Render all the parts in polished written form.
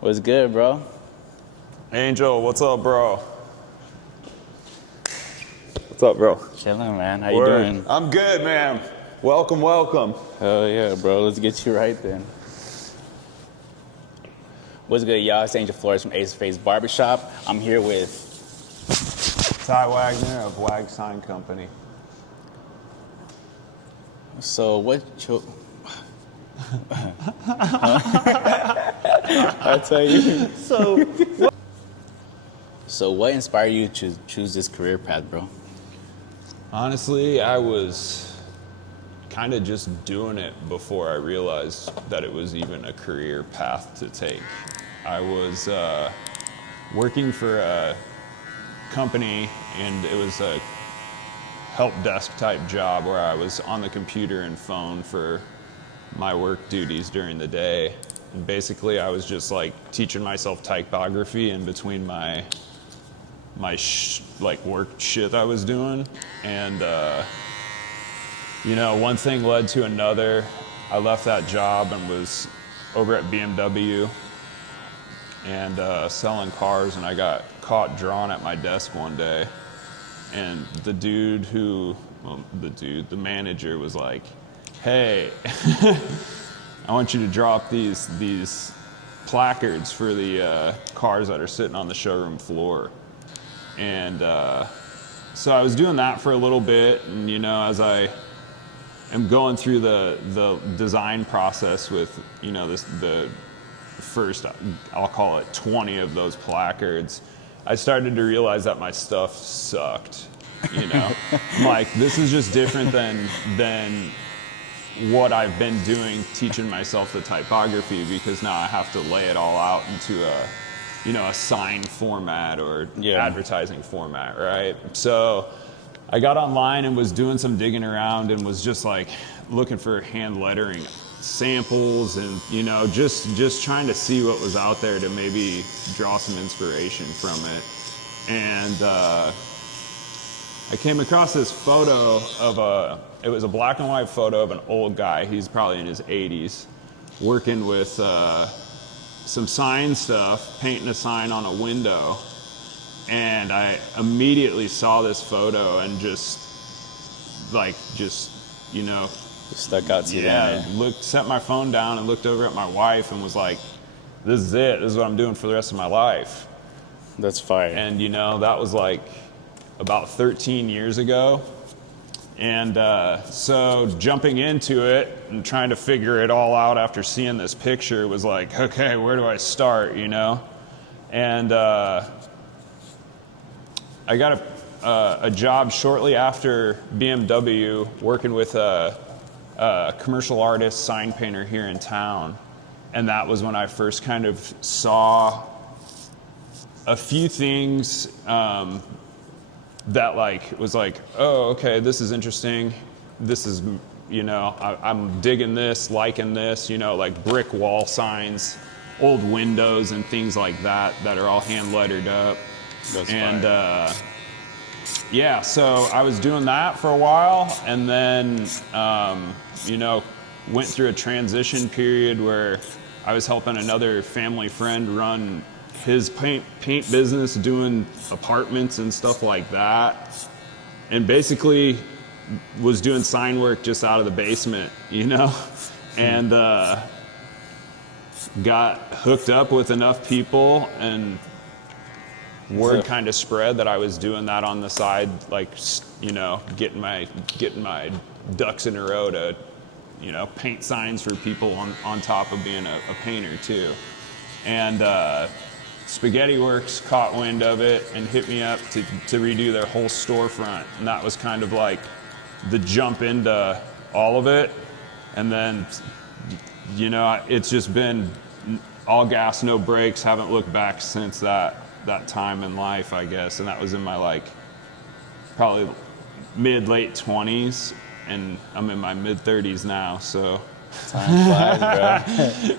What's good, bro? Angel, what's up, bro? What's up, bro? Chilling, man. How you doing? I'm good, man. Welcome, welcome. Hell yeah, bro. Let's get you right then. What's good, y'all? It's Angel Flores from Ace Face Barbershop. I'm here with Ty Wegener of Wag Sign Company. So what? I'll tell you. So what inspired you to choose this career path, bro? Honestly, I was kind of just doing it before I realized that it was even a career path to take. I was working for a company, and it was a help desk type job where I was on the computer and phone for my work duties during the day. And basically I was just like teaching myself typography in between my work shit I was doing. And one thing led to another. I left that job and was over at BMW and selling cars, and I got caught drawn at my desk one day. And the manager was like, "Hey, I want you to draw up these placards for the cars that are sitting on the showroom floor." And so I was doing that for a little bit, and as I am going through the design process with the first, I'll call it 20 of those placards, I started to realize that my stuff sucked. I'm like, this is just different than what I've been doing, teaching myself the typography, because now I have to lay it all out into a sign format or advertising format, right? So I got online and was doing some digging around and was just like looking for hand lettering samples and just trying to see what was out there to maybe draw some inspiration from it. And I came across this photo of it was a black and white photo of an old guy. He's probably in his 80s, working with some sign stuff, painting a sign on a window. And I immediately saw this photo and just Stuck out to you. Yeah, set my phone down and looked over at my wife and was like, "This is it. This is what I'm doing for the rest of my life." That's fire. And that was like about 13 years ago. And so jumping into it and trying to figure it all out after seeing this picture was like, okay, where do I start, And I got a job shortly after BMW working with a commercial artist, sign painter here in town. And that was when I first kind of saw a few things that was like, oh, okay, this is interesting. This is, I'm digging this, liking this, like brick wall signs, old windows and things like that are all hand lettered up. That's and fire. So I was doing that for a while, and then went through a transition period where I was helping another family friend run his paint business, doing apartments and stuff like that, and basically was doing sign work just out of the basement, and got hooked up with enough people, and word kind of spread that I was doing that on the side, getting my ducks in a row to paint signs for people on top of being a painter too. And Spaghetti Works caught wind of it and hit me up to redo their whole storefront. And that was kind of like the jump into all of it. And then, it's just been all gas, no brakes. Haven't looked back since that time in life, I guess. And that was in my probably late 20s. And I'm in my mid 30s now, so. Time flies, bro.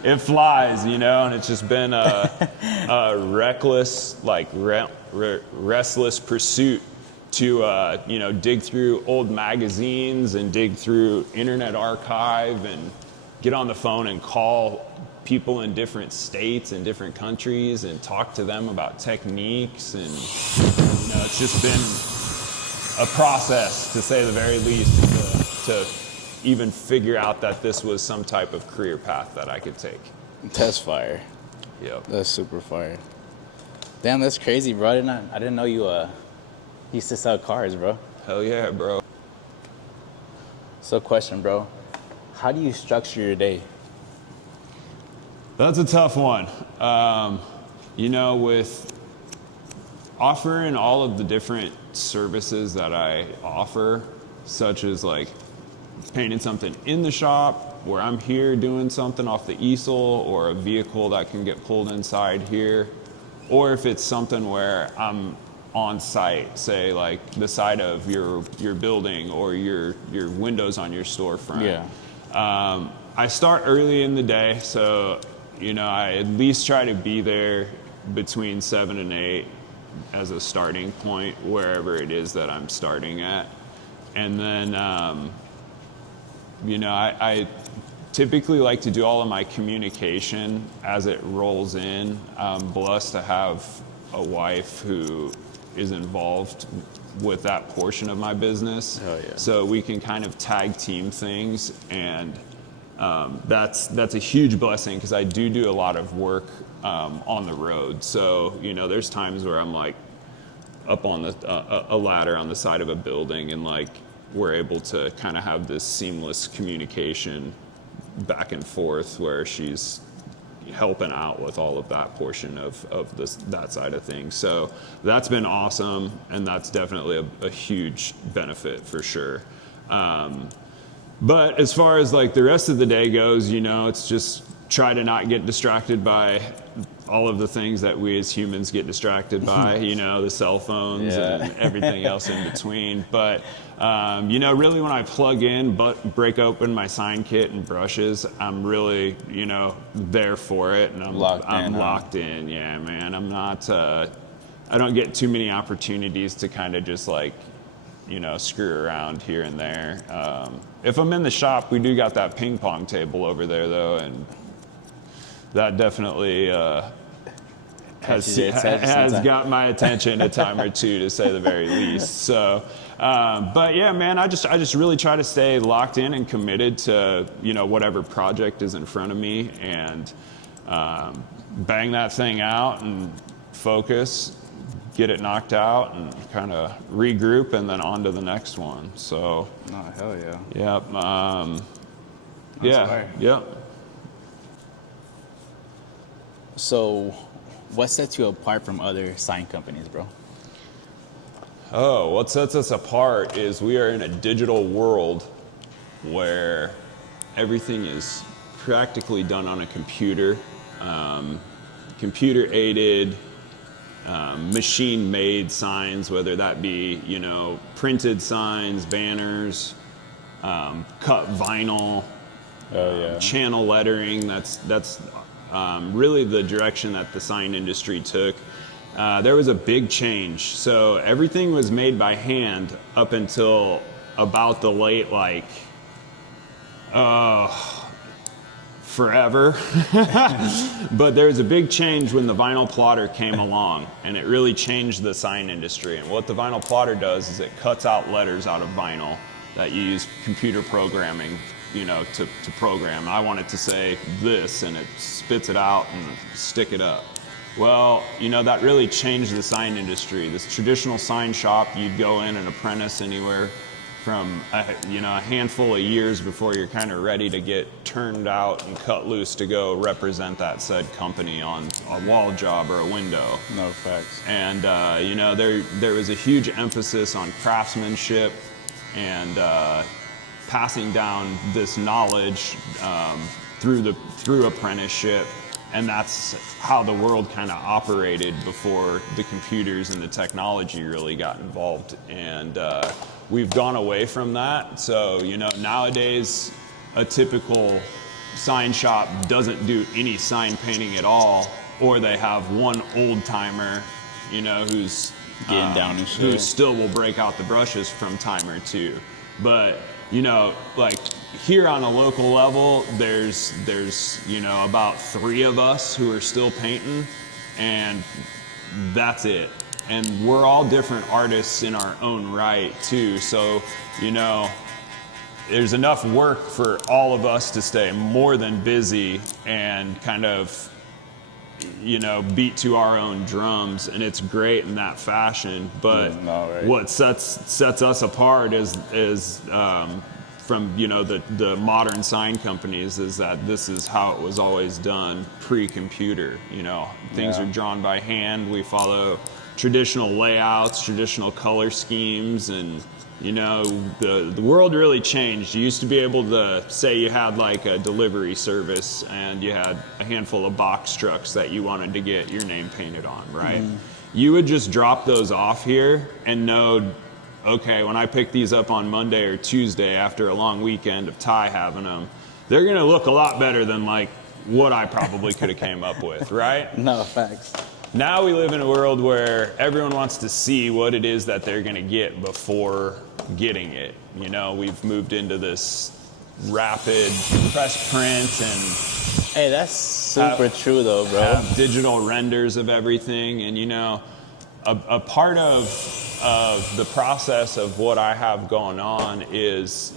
It flies, and it's just been a reckless, restless pursuit to, dig through old magazines and dig through Internet Archive and get on the phone and call people in different states and different countries and talk to them about techniques. And, it's just been a process, to say the very least, to even figure out that this was some type of career path that I could take. That's fire. Yep. That's super fire. Damn, that's crazy, bro. I didn't know you used to sell cars, bro. Hell yeah, bro. So question, bro. How do you structure your day? That's a tough one. With offering all of the different services that I offer, such as like painting something in the shop, where I'm here doing something off the easel, or a vehicle that can get pulled inside here, or if it's something where I'm on site, say like the side of your building or your windows on your storefront. Yeah. I start early in the day, so I at least try to be there between 7 and 8 as a starting point, wherever it is that I'm starting at. And then I typically like to do all of my communication as it rolls in. I'm blessed to have a wife who is involved with that portion of my business. Oh, yeah. So we can kind of tag team things, and that's a huge blessing, because I do a lot of work on the road. So there's times where I'm like up on a ladder on the side of a building, and like we're able to kind of have this seamless communication back and forth, where she's helping out with all of that portion of that side of things. So that's been awesome, and that's definitely a huge benefit for sure. But as far as like the rest of the day goes, it's just try to not get distracted by all of the things that we as humans get distracted by, the cell phones and everything else in between. But, really when I plug in, break open my sign kit and brushes, I'm really, there for it. And I'm locked in. Yeah, man. I'm not, I don't get too many opportunities to kind of just like, screw around here and there. If I'm in the shop, we do got that ping pong table over there though, and that definitely has got my attention a time or two, to say the very least. So, but yeah, man, I just really try to stay locked in and committed to whatever project is in front of me, and bang that thing out and focus, get it knocked out, and kind of regroup, and then on to the next one. So, oh hell yeah. Yep. That's fire. Yep. So, what sets you apart from other sign companies, bro? Oh, what sets us apart is we are in a digital world where everything is practically done on a computer, computer-aided, machine-made signs, whether that be, printed signs, banners, cut vinyl, channel lettering. That's really the direction that the sign industry took. There was a big change. So everything was made by hand up until about the late, forever. But there was a big change when the vinyl plotter came along, and it really changed the sign industry. And what the vinyl plotter does is it cuts out letters out of vinyl that you use computer programming, to program. I want it to say this, and it spits it out and stick it up. Well, that really changed the sign industry. This traditional sign shop, you'd go in and apprentice anywhere from a handful of years before you're kind of ready to get turned out and cut loose to go represent that said company on a wall job or a window. No facts. And there was a huge emphasis on craftsmanship and passing down this knowledge through apprenticeship. And that's how the world kind of operated before the computers and the technology really got involved. And we've gone away from that. So, nowadays, a typical sign shop doesn't do any sign painting at all, or they have one old timer, who's getting down and shit, who still will break out the brushes from time or two. But, here on a local level, there's about 3 of us who are still painting, and that's it. And we're all different artists in our own right too. So, there's enough work for all of us to stay more than busy and kind of, beat to our own drums, and it's great in that fashion. But what sets us apart is from the modern sign companies is that this is how it was always done pre-computer. Things are drawn by hand. We follow traditional layouts, traditional color schemes, and the world really changed. You used to be able to say you had like a delivery service and you had a handful of box trucks that you wanted to get your name painted on, right? Mm-hmm. You would just drop those off here and know, okay, when I pick these up on Monday or Tuesday after a long weekend of Ty having them, they're gonna look a lot better than like what I probably could have came up with, right? No, facts. Now we live in a world where everyone wants to see what it is that they're gonna get before getting it. We've moved into this rapid press print and hey, that's super true though, bro. Have digital renders of everything, and a part of the process of what I have going on is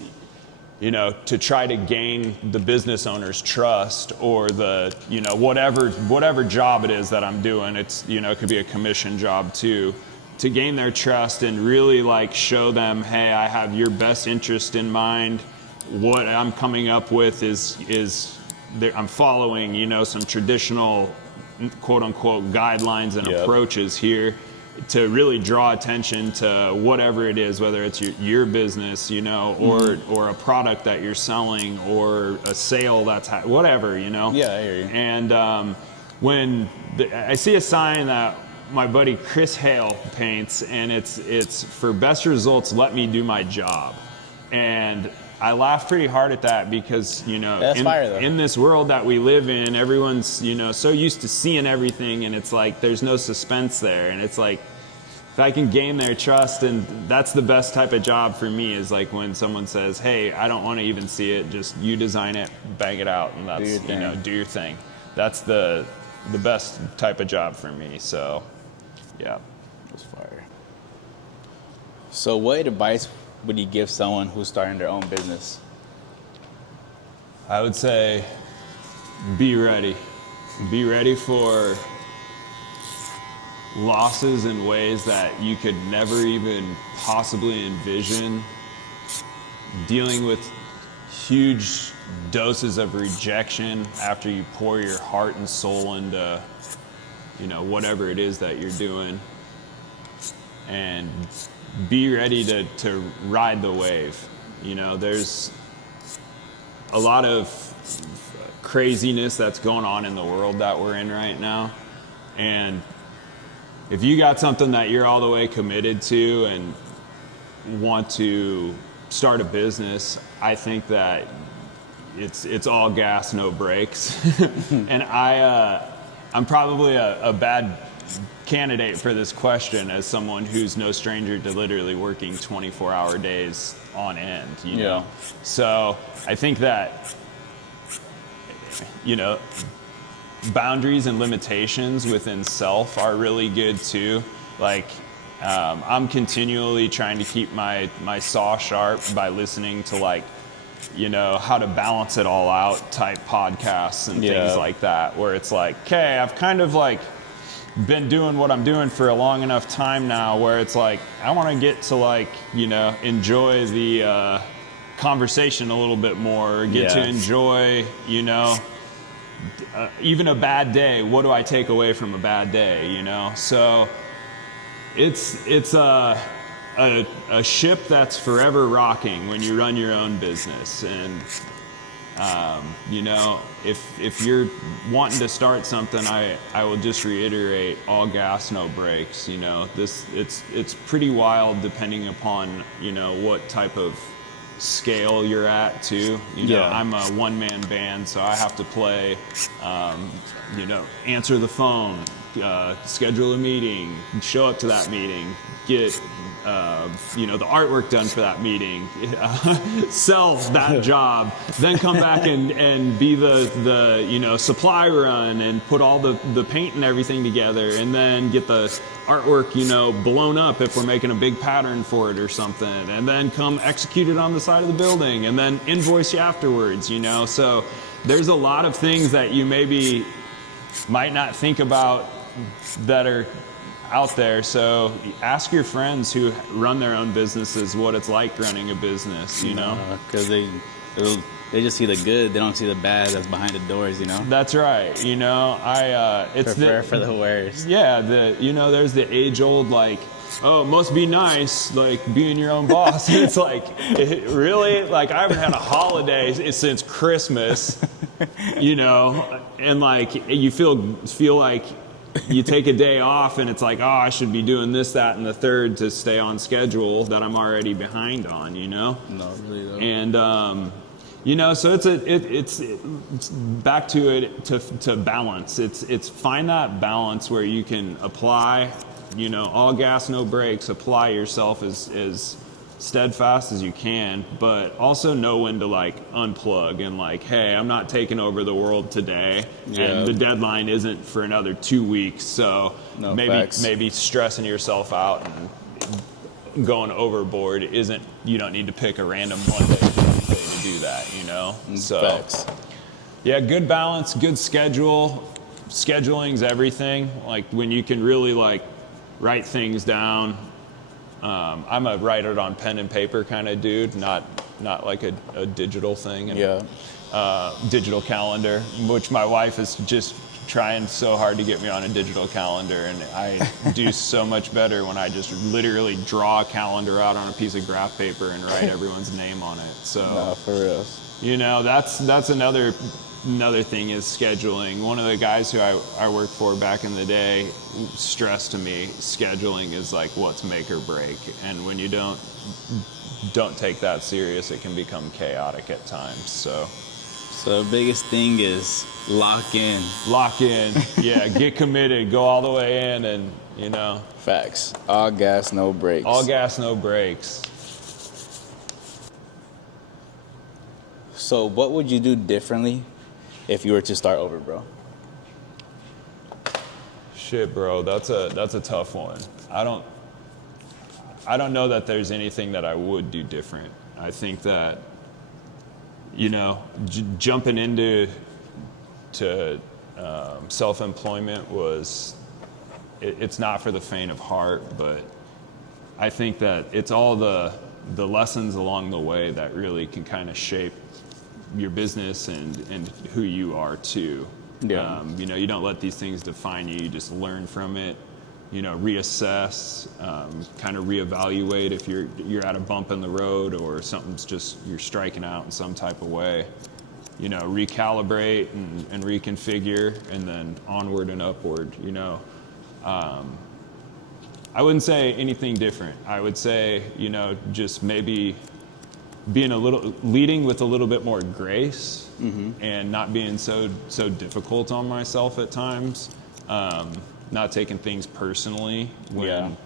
to try to gain the business owner's trust, or the whatever job it is that I'm doing. It's it could be a commission job too, to gain their trust and really like show them, hey, I have your best interest in mind. What I'm coming up with is I'm following some traditional quote unquote guidelines and approaches here to really draw attention to whatever it is, whether it's your business, or a product that you're selling, or a sale that's whatever, Yeah, I hear you. And when I see a sign that my buddy Chris Hale paints, and it's for best results, let me do my job, and I laugh pretty hard at that because in this world that we live in, everyone's so used to seeing everything, and it's like there's no suspense there, and it's like if I can gain their trust, and that's the best type of job for me, is like when someone says, hey, I don't want to even see it, just you design it, bang it out, and that's do your thing. That's the best type of job for me. So yeah, that's fire. So what advice would you give someone who's starting their own business? I would say be ready. Be ready for losses in ways that you could never even possibly envision. Dealing with huge doses of rejection after you pour your heart and soul into whatever it is that you're doing. And be ready to ride the wave. There's a lot of craziness that's going on in the world that we're in right now. And if you got something that you're all the way committed to and want to start a business, I think that it's all gas, no brakes. And I'm probably a bad candidate for this question as someone who's no stranger to literally working 24-hour days on end, know? So I think that, boundaries and limitations within self are really good too. Like, I'm continually trying to keep my saw sharp by listening to how to balance it all out type podcasts and things like that, where it's like, okay, I've kind of been doing what I'm doing for a long enough time now where it's like, I want to get to enjoy the conversation a little bit more, get to enjoy, even a bad day. What do I take away from a bad day, So it's a ship that's forever rocking when you run your own business. And if you're wanting to start something, I will just reiterate, all gas, no brakes. It's pretty wild depending upon what type of scale you're at too. I'm a one-man band, so I have to play answer the phone, schedule a meeting, show up to that meeting, get the artwork done for that meeting, sell that job, then come back and be the supply run and put all the paint and everything together, and then get the artwork blown up if we're making a big pattern for it or something, and then come execute it on the side of the building, and then invoice you afterwards. So there's a lot of things that you maybe might not think about that are out there. So ask your friends who run their own businesses what it's like running a business, because they just see the good, they don't see the bad that's behind the doors. That's right. It's Prepare for the worst. Yeah, there's the age-old oh, it must be nice, being your own boss. It's really? I haven't had a holiday since Christmas, and you feel like you take a day off and it's oh, I should be doing this, that, and the third to stay on schedule that I'm already behind on, No, really though. And, so it's back to it, to balance. It's find that balance where you can apply, all gas, no brakes, apply yourself as steadfast as you can, but also know when to unplug and hey, I'm not taking over the world today, and the deadline isn't for another 2 weeks, so maybe stressing yourself out and going overboard isn't, you don't need to pick a random Monday to do that, So Facts. Yeah, good balance, good schedule. Scheduling's everything. When you can really write things down. I'm a write it on pen and paper kind of dude, not a digital thing. And, digital calendar, which my wife is just trying so hard to get me on a digital calendar, and I do so much better when I just literally draw a calendar out on a piece of graph paper and write everyone's name on it. So, no, for real. That's another thing is scheduling. One of the guys who I worked for back in the day stressed to me, scheduling is what's make or break. And when you don't take that serious, it can become chaotic at times. So the biggest thing is lock in. Lock in. Yeah, get committed. Go all the way in and, Facts. All gas, no brakes. All gas, no brakes. So what would you do differently if you were to start over, bro? Shit, bro, that's a tough one. I don't know that there's anything that I would do different. I think that, jumping into self-employment it's not for the faint of heart, but I think that it's all the lessons along the way that really can kind of shape your business and who you are too. Yeah. You don't let these things define you. You just learn from it, reassess, kind of reevaluate if you're at a bump in the road or something's just, you're striking out in some type of way. Recalibrate and reconfigure, and then onward and upward. I wouldn't say anything different. I would say, just maybe leading with a little bit more grace, and not being so difficult on myself at times. Not taking things personally when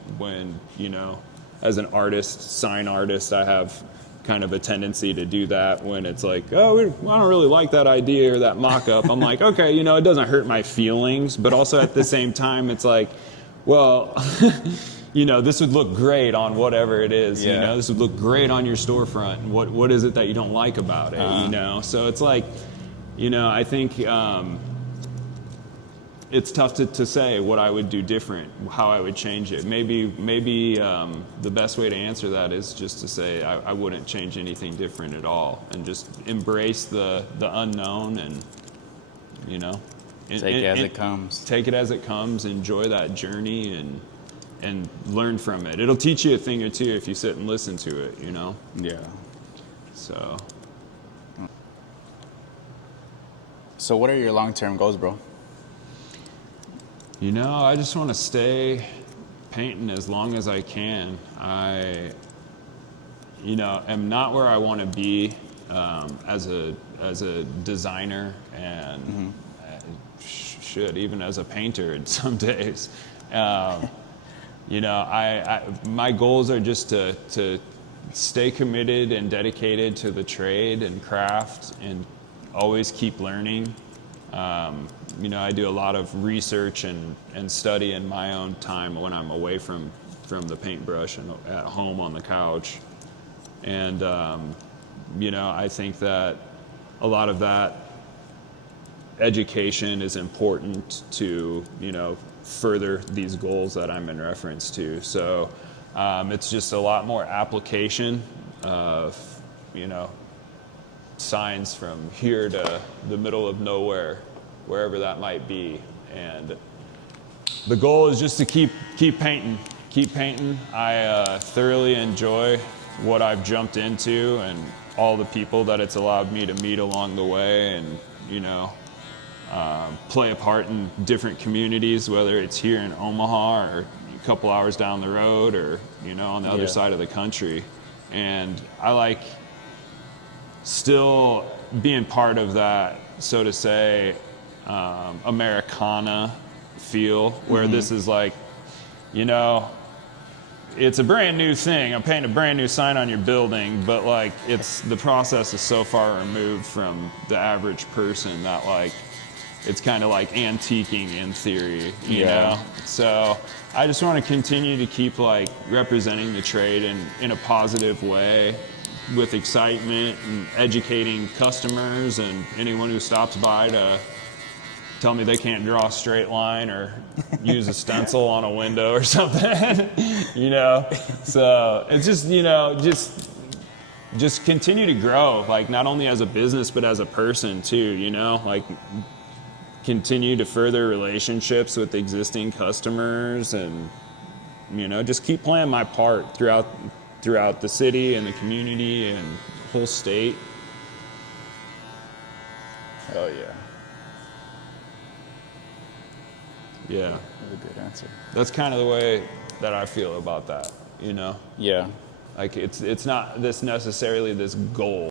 as an artist, sign artist, I have kind of a tendency to do that when it's I don't really like that idea or that mock-up. I'm okay, it doesn't hurt my feelings, but also at the same time, it's well, this would look great on whatever it is, this would look great on your storefront. What is it that you don't like about it, So it's I think it's tough to say what I would do different, how I would change it. Maybe the best way to answer that is just to say I wouldn't change anything different at all, and just embrace the unknown and, take it as it comes. Take it as it comes, enjoy that journey, and learn from it. It'll teach you a thing or two if you sit and listen to it, Yeah. So what are your long-term goals, bro? I just want to stay painting as long as I can. I, am not where I want to be as a designer, and shit, even as a painter in some days. You know, my goals are just to stay committed and dedicated to the trade and craft and always keep learning. You know, I do a lot of research and study in my own time when I'm away from the paintbrush and at home on the couch. And, you know, I think that a lot of that education is important to, you know, further these goals that I'm in reference to. So it's just a lot more application of, you know, signs from here to the middle of nowhere, wherever that might be. And the goal is just to keep painting. Keep painting. I thoroughly enjoy what I've jumped into and all the people that it's allowed me to meet along the way, and, you know, play a part in different communities, whether it's here in Omaha or a couple hours down the road or, you know, on the other side of the country. And I like still being part of that, so to say, Americana feel, where this is like, you know, it's a brand new thing. I'm painting a brand new sign on your building, but like the process is so far removed from the average person that like it's kind of like antiquing in theory, you know? So I just want to continue to keep like representing the trade in a positive way with excitement and educating customers and anyone who stops by to tell me they can't draw a straight line or use a stencil on a window or something, you know? So it's just, you know, just continue to grow, like not only as a business, but as a person too, you know? Like continue to further relationships with existing customers and, you know, just keep playing my part throughout the city and the community and the whole state. Hell yeah. Yeah. That's a good answer. That's kind of the way that I feel about that, you know? Yeah. Like it's not necessarily this goal.